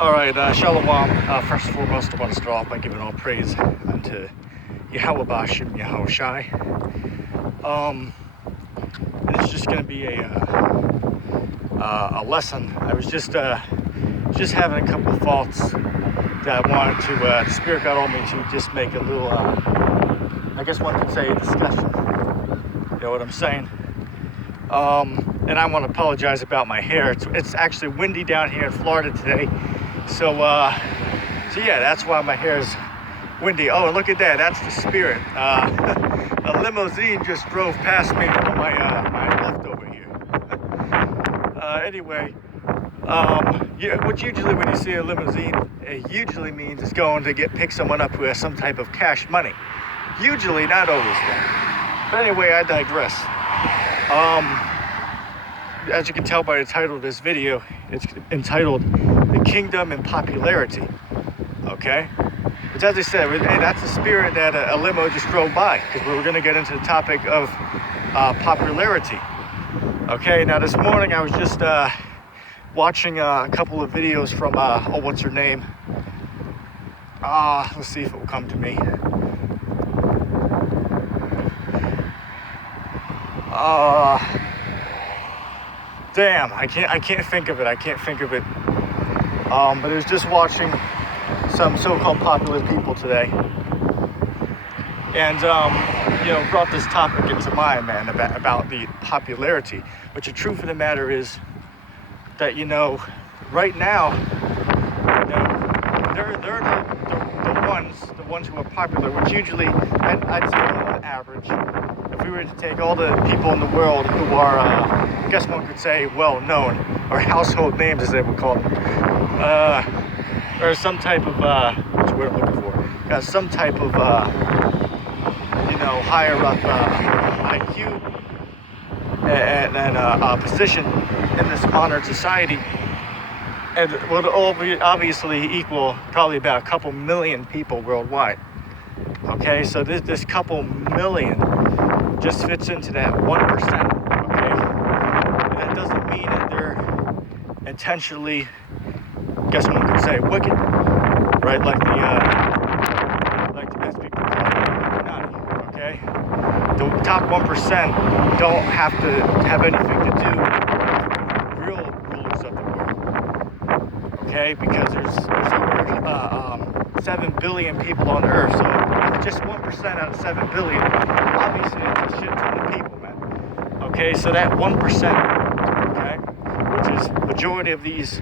All right, Shalom. First and foremost, I want to start off by giving all praise unto Yahweh Bashem, Yahweh Shai. And it's just going to be a lesson. I was just having a couple of thoughts that I wanted to, the Spirit got on me to just make a little, I guess one could say, discussion. You know what I'm saying? And I want to apologize about my hair. It's actually windy down here in Florida today. So yeah, that's why my hair is windy. Oh, and look at that. That's the Spirit. A limousine just drove past me on my left over here. Anyway, yeah, what usually when you see a limousine, it usually means it's going to pick someone up who has some type of cash money. Usually, not always though. But anyway, I digress. As you can tell by the title of this video, it's entitled The Kingdom and Popularity. Okay? But as I said, hey, that's the Spirit that a limo just drove by, because we were going to get into the topic of popularity. Okay, now this morning I was just watching a couple of videos from, what's her name? Let's see if it will come to me. Damn, I can't think of it. But I was just watching some so-called popular people today, and brought this topic into mind, man, about the popularity. But the truth of the matter is that right now, they're the ones who are popular, which usually I'd say on average, if we were to take all the people in the world who are, I guess one could say, well-known, or household names as they would call them, or some type of, what's the word I'm looking for? Some type of, higher up IQ and position in this modern society, and would obviously equal probably about a couple million people worldwide. Okay, so this couple million just fits into that 1%. Okay, and that doesn't mean that they're intentionally, I guess one could say, wicked, right? Like the as people call it, Illuminati. Okay, the top 1% don't have to have anything to do with real rulers of the world. Okay, because there's over 7 billion people on Earth, so just 1% out of 7 billion, obviously it's a shit ton of people, man. Okay, so that 1%, okay, which is majority of these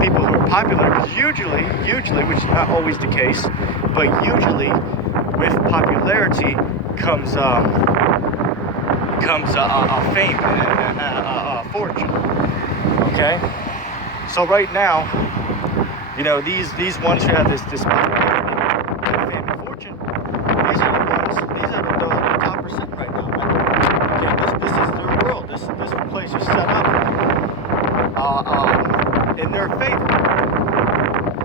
people who are popular, because usually, which is not always the case, but usually with popularity comes fame and fortune. Okay, so right now, these ones who have this popularity, fame and fortune, these are the top percent right now, man. Okay, this is their world. This place is set up in their favor.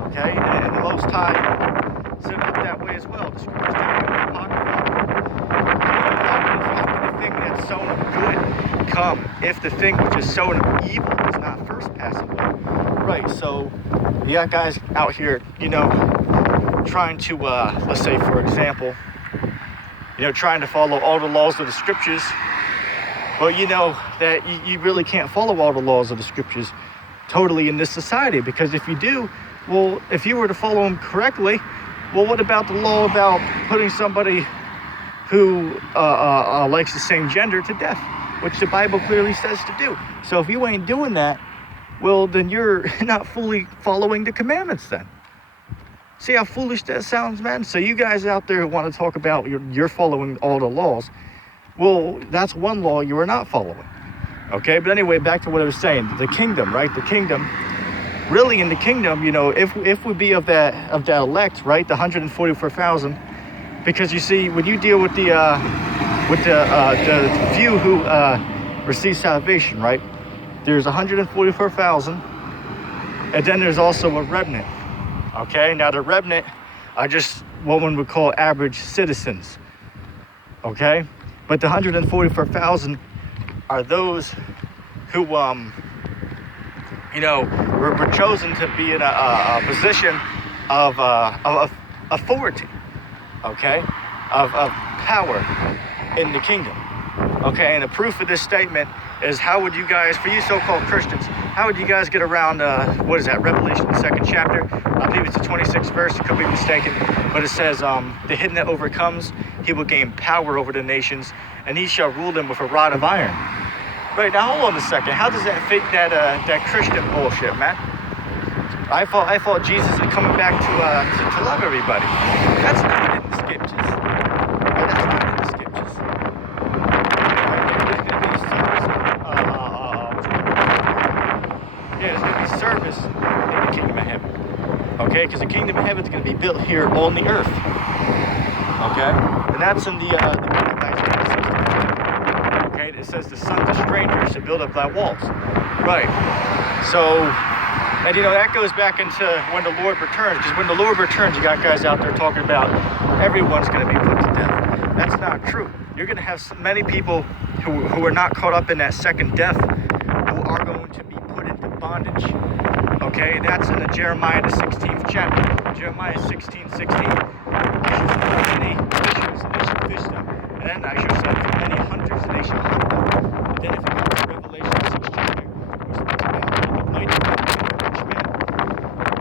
Okay, and the Most High set up that way as well. The scriptures tell you in the Apocrypha. How can the thing that's sown of good come if the thing which is sown of evil is not first passing away? Right, so you got guys out here, trying to, let's say, for example, trying to follow all the laws of the scriptures. But that you really can't follow all the laws of the scriptures totally in this society, because if you do, well, if you were to follow them correctly, well, what about the law about putting somebody who likes the same gender to death, which the Bible clearly says to do? So if you ain't doing that, well, then you're not fully following the commandments then. See how foolish that sounds, man? So you guys out there who want to talk about you're following all the laws, well, that's one law you are not following. Okay, but anyway, back to what I was saying. The kingdom, right? The kingdom, really in the kingdom, if we be of that elect, right? The 144,000, because you see, when you deal with the few who receive salvation, right? There's 144,000, and then there's also a remnant. Okay, now the remnant are just what one would call average citizens. Okay, but the 144,000 are those who We're chosen to be in a position of authority, okay, of power in the kingdom, okay. And the proof of this statement is, how would you guys, for you so-called Christians, how would you guys get around, what is that, Revelation, the 2nd chapter? I believe it's the 26th verse, I could be mistaken, but it says, the hidden that overcomes, he will gain power over the nations, and he shall rule them with a rod of iron. Right, now hold on a second, how does that fit that Christian bullshit, man? I thought Jesus is coming back to love everybody. That's not in the scriptures. Right, that's not in the scriptures. There's going to be service in the kingdom of heaven. Okay, because the kingdom of heaven is going to be built here on the earth. Okay, and that's in the book of Isaiah 60. Okay, it says the sons of strangers to build up thy walls. Right. So, and that goes back into when the Lord returns. Because when the Lord returns, you got guys out there talking about everyone's going to be put to death. That's not true. You're going to have many people who are not caught up in that second death, who are going to be put into bondage. Okay, that's in the Jeremiah the 16th chapter. Jeremiah 16:16. I shall send many fishers, and they shall fish them. And then I shall send many hunters, and they shall hunt them. And then if you go to Revelation 6th chapter, which speaks about the mighty men, the rich men,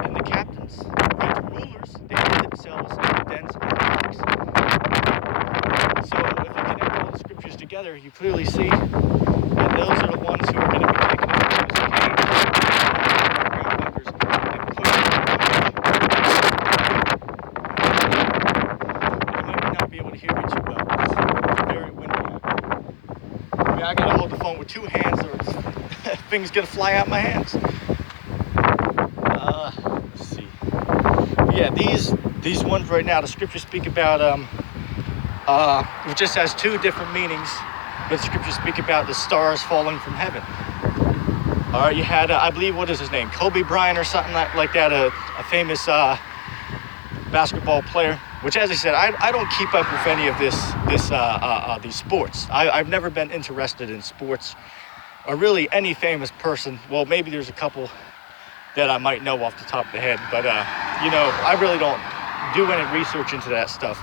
and the captains, and the rulers, they hid themselves in the dens of the rocks. So if you connect all the scriptures together, you clearly see that those are the ones who are going to be taken out of this cage, and put in you might not be able to hear me too well. It's very windy out. I mean, I got to hold the phone with two hands, or things going to fly out my hands. Let's see. Yeah, these ones right now, the scriptures speak about, it just has two different meanings, but the scriptures speak about the stars falling from heaven. All right, you had, I believe, what is his name? Kobe Bryant or something like that, a famous basketball player. Which, as I said, I don't keep up with any of these sports. I've never been interested in sports, or really any famous person. Well, maybe there's a couple that I might know off the top of the head, but I really don't do any research into that stuff.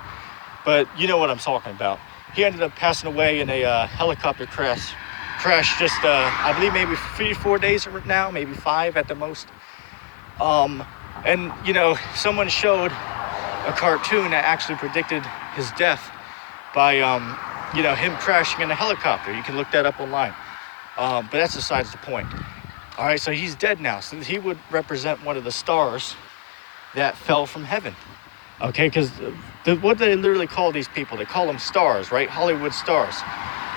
But you know what I'm talking about. He ended up passing away in a helicopter crash just, I believe, maybe 3-4 days now, maybe 5 at the most. And someone showed a cartoon that actually predicted his death by him crashing in a helicopter. You can look that up online, but that's besides the point. All right, so he's dead now, so he would represent one of the stars that fell from heaven. Okay, because what do they literally call these people? They call them stars, right? Hollywood stars.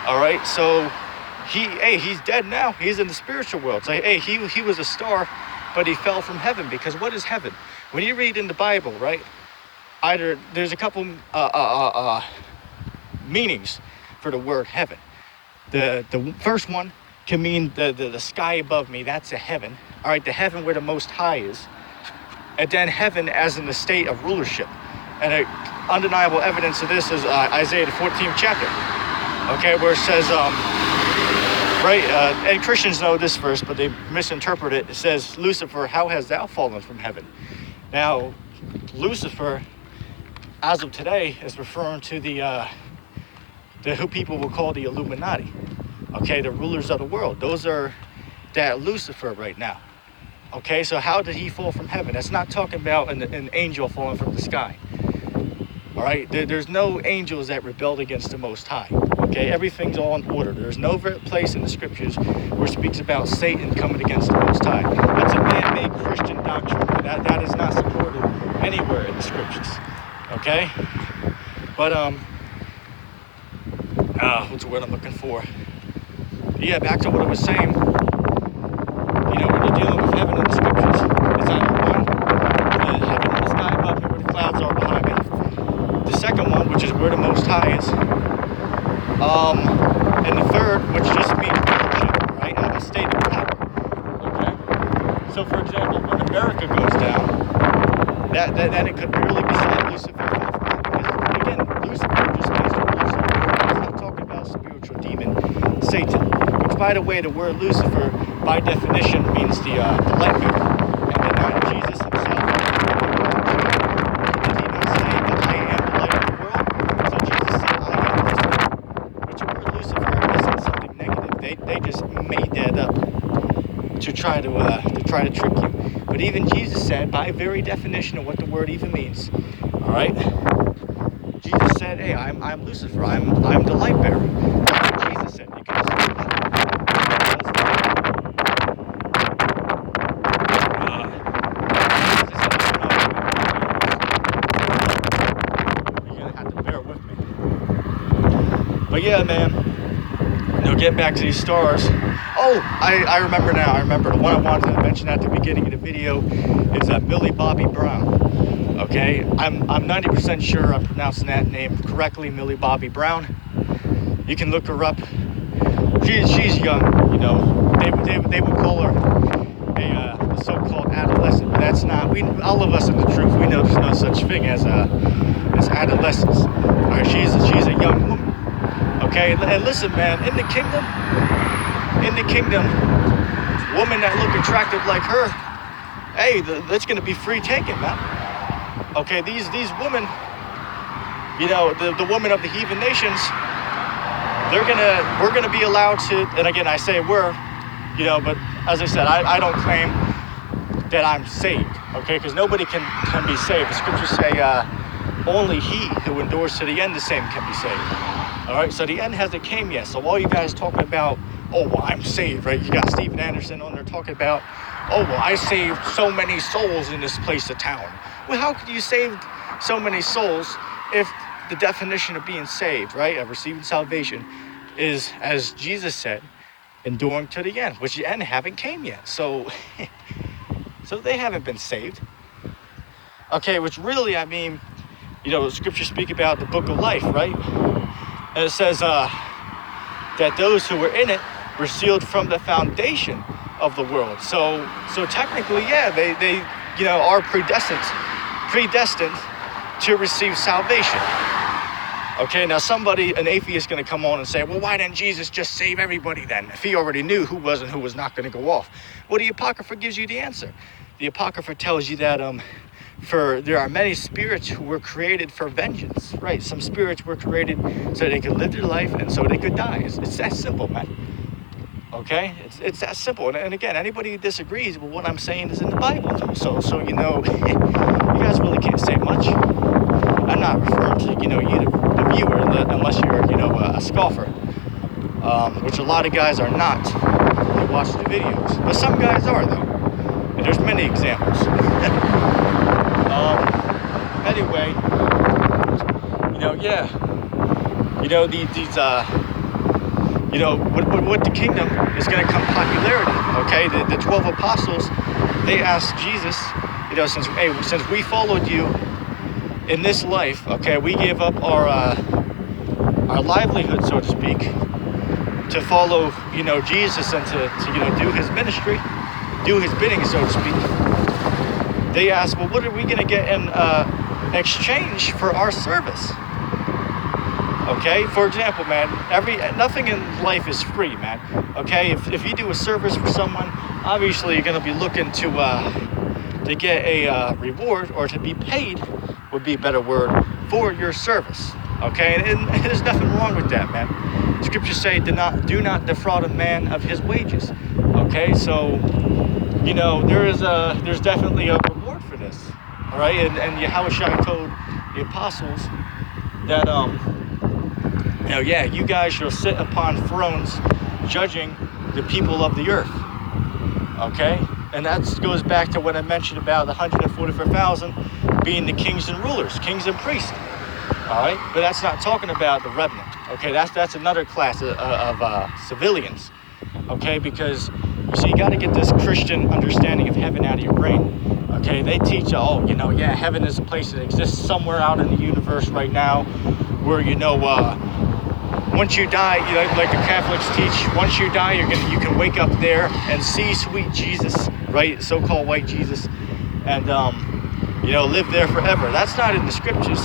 All right, so he's dead now. He's in the spiritual world. So he was a star, but he fell from heaven. Because what is heaven? When you read in the Bible, right? Either there's a couple meanings for the word heaven. The first one can mean the sky above me. That's a heaven. All right, the heaven where the Most High is. And then heaven as in the state of rulership. And undeniable evidence of this is Isaiah the 14th chapter. Okay, where it says, and Christians know this verse, but they misinterpret it. It says, Lucifer, how hast thou fallen from heaven? Now, Lucifer, as of today, is referring to the who people will call the Illuminati. Okay, the rulers of the world. Those are that Lucifer right now. Okay, so how did he fall from heaven? That's not talking about an angel falling from the sky. All right, there's no angels that rebelled against the Most High. Okay, everything's all in order. There's no place in the scriptures where it speaks about Satan coming against the Most High. That's a man-made Christian doctrine. That is not supported anywhere in the scriptures. Okay, but what's the word I'm looking for? Yeah, back to what I was saying. When you're dealing with heaven in the scriptures, it's either one, the heaven in the sky above me, where the clouds are behind me. The second one, which is where the Most High is. And the third, which just means rulership, right? A state of power. Okay? So, for example, when America goes down, then it could really be said Lucifer fell from heaven. Because, again, Lucifer just means the ruler. It's not talking about spiritual demon Satan. Which, by the way, the word Lucifer, by definition, means the light bearer. try to trick you. But even Jesus said, by very definition of what the word even means, all right? Jesus said, hey, I'm Lucifer. I'm the light bearer. That's what Jesus said. You can see you're gonna have to bear with me. But yeah, man. Getting back to these stars. Oh, I remember now. I remember the one I wanted to mention at the beginning of the video is Millie Bobby Brown. Okay, I'm 90% sure I'm pronouncing that name correctly, Millie Bobby Brown. You can look her up. She's young, you know. They would call her a so-called adolescent, but that's not. All of us in the truth, we know there's no such thing as adolescence. All right, she's a young woman. Okay, and listen, man, in the kingdom, women that look attractive like her, hey, that's gonna be free taken, man. Okay, these women, you know, the women of the heathen nations, we're gonna be allowed to, and again, I say we're, you know, but as I said, I don't claim that I'm saved, okay, because nobody can be saved. The scriptures say only he who endures to the end, the same can be saved. All right, so the end hasn't came yet. So all you guys talking about, oh, well, I'm saved, right? You got Steven Anderson on there talking about, oh, well, I saved so many souls in this place of town. Well, how could you save so many souls if the definition of being saved, right, of receiving salvation is, as Jesus said, enduring to the end, which the end haven't came yet. So, so they haven't been saved. Okay, which really, I mean, you know, the scriptures speak about the book of life, right? And it says that those who were in it were sealed from the foundation of the world. So technically, yeah, they you know, are predestined to receive salvation. Okay, now an atheist, is going to come on and say, well, why didn't Jesus just save everybody then, if he already knew who was and who was not going to go off? Well, the Apocrypha gives you the answer. The Apocrypha tells you that there are many spirits who were created for vengeance, right? Some spirits were created so they could live their life and so they could die. It's that simple, man. Okay, it's that simple. And again, anybody who disagrees with what I'm saying is in the Bible. So you know, you guys really can't say much. I'm not referring to, you know, you, the viewer, unless you're, you know, a scoffer, which a lot of guys are not. They watch the videos, but some guys are though, and there's many examples. Anyway, you know, yeah, you know, these you know, with the kingdom is going to come popularity. Okay, the 12 apostles, they asked Jesus, you know, since we followed you in this life, okay, we gave up our livelihood, so to speak, to follow, you know, Jesus and to you know, do his ministry, do his bidding, so to speak. They asked, well, what are we going to get in exchange for our service? Okay, for example, man, nothing in life is free, man. Okay, if you do a service for someone, obviously you're going to be looking to get a reward, or to be paid would be a better word, for your service. Okay, and there's nothing wrong with that, man. Scriptures say, do not defraud a man of his wages. Okay, so you know, there's definitely a reward for this. All right, and Yahushua told the apostles that you know, yeah, you guys shall sit upon thrones judging the people of the earth. Okay, and that goes back to what I mentioned about the 144,000 being the kings and rulers, kings and priests. All right, but that's not talking about the remnant. Okay, that's another class of civilians. Okay, because you see, you got to get this Christian understanding of heaven out of your brain. Okay, they teach, oh, you know, yeah, heaven is a place that exists somewhere out in the universe right now, where, you know, once you die, you know, like the Catholics teach, once you die, you can wake up there and see sweet Jesus, right, so-called white Jesus, and you know, live there forever. That's not in the scriptures.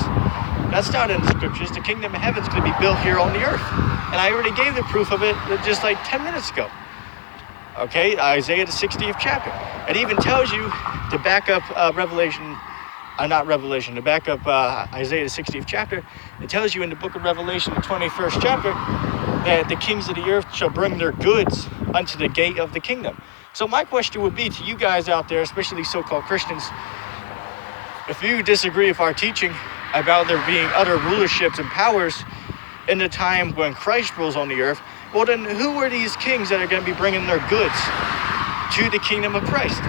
That's not in the scriptures. The kingdom of heaven is going to be built here on the earth, and I already gave the proof of it just like 10 minutes ago. Okay, Isaiah the 60th chapter. It even tells you to back up to back up Isaiah the 60th chapter. It tells you in the book of Revelation, the 21st chapter, that the kings of the earth shall bring their goods unto the gate of the kingdom. So my question would be to you guys out there, especially so-called Christians, if you disagree with our teaching about there being other rulerships and powers in the time when Christ rules on the earth, well then who are these kings that are going to be bringing their goods to the kingdom of Christ?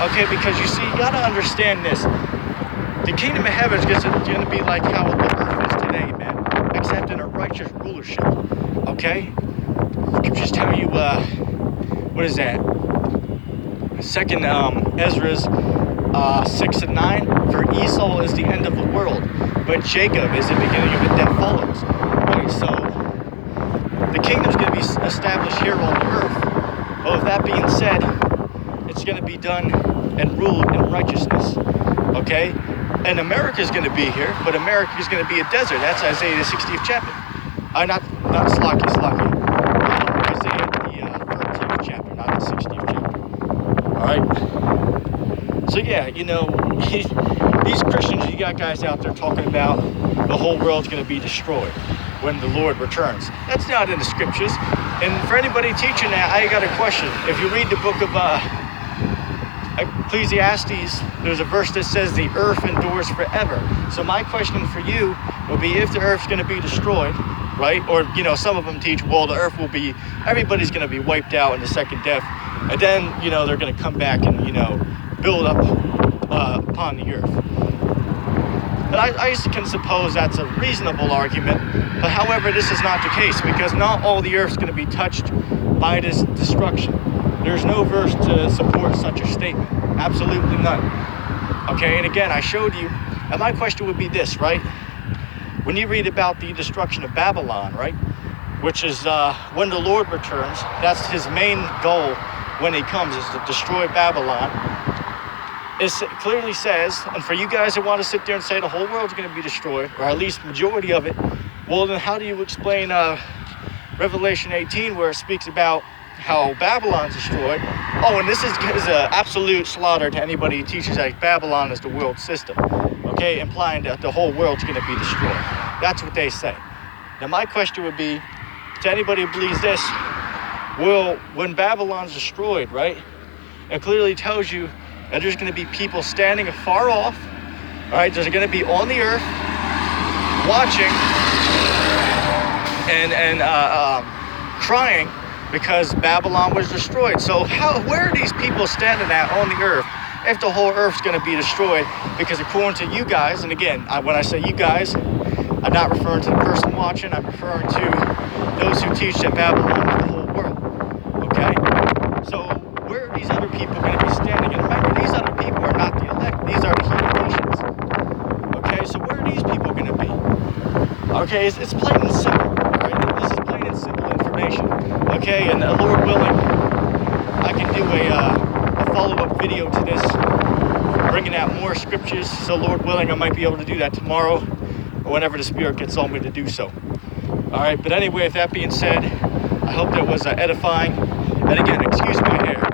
Okay, because you see, you got to understand this. The kingdom of heaven is going to be like how the earth is today, man, except in a righteous rulership. Okay? I can just tell you, what is that? Second Ezra's 6 and 9. For Esau is the end of the world, but Jacob is the beginning of it that follows. Right? So the kingdom's going to be established here on the earth. But with that being said, it's going to be done and ruled in righteousness. Okay? And America's going to be here, but America's going to be a desert. That's Isaiah the 60th chapter. Not Slocky. Isaiah the 13th chapter, not the 60th chapter. Alright? So yeah, you know, these Christians, you got guys out there talking about the whole world's going to be destroyed when the Lord returns. That's not in the scriptures. And for anybody teaching that, I got a question. If you read the book of Ecclesiastes, there's a verse that says the earth endures forever. So my question for you would be, if the earth's going to be destroyed, right? Or, you know, some of them teach, well, the earth will be, everybody's going to be wiped out in the second death. And then, you know, they're going to come back and, you know, build up upon the earth. But I can suppose that's a reasonable argument. But however, this is not the case, because not all the earth's going to be touched by this destruction. There's no verse to support such a statement. Absolutely none. Okay, and again, I showed you, and my question would be this, right? When you read about the destruction of Babylon, right? Which is when the Lord returns, that's his main goal when he comes, is to destroy Babylon. It clearly says, and for you guys that want to sit there and say the whole world's going to be destroyed, or at least majority of it, well then how do you explain Revelation 18, where it speaks about how Babylon's destroyed? Oh, and this is an absolute slaughter to anybody who teaches that Babylon is the world system. Okay, implying that the whole world's going to be destroyed. That's what they say. Now my question would be, to anybody who believes this, well, when Babylon's destroyed, right, it clearly tells you that there's going to be people standing afar off, all right, there's going to be on the earth, watching, and crying, because Babylon was destroyed. So where are these people standing at on the earth if the whole earth's going to be destroyed? Because according to you guys, and again, when I say you guys, I'm not referring to the person watching, I'm referring to those who teach that Babylon is the whole world. Okay? So where are these other people going to be standing? And remember, these other people are not the elect. These are the heathen nations. Okay? So where are these people going to be? Okay? It's plain and simple. Right? This is plain and simple information. Okay? And Lord willing, I can do a follow-up video to this, bringing out more scriptures. So Lord willing, I might be able to do that tomorrow, or whenever the Spirit gets on me to do so. All right, but anyway, with that being said, I hope that was edifying. And again, excuse my hair.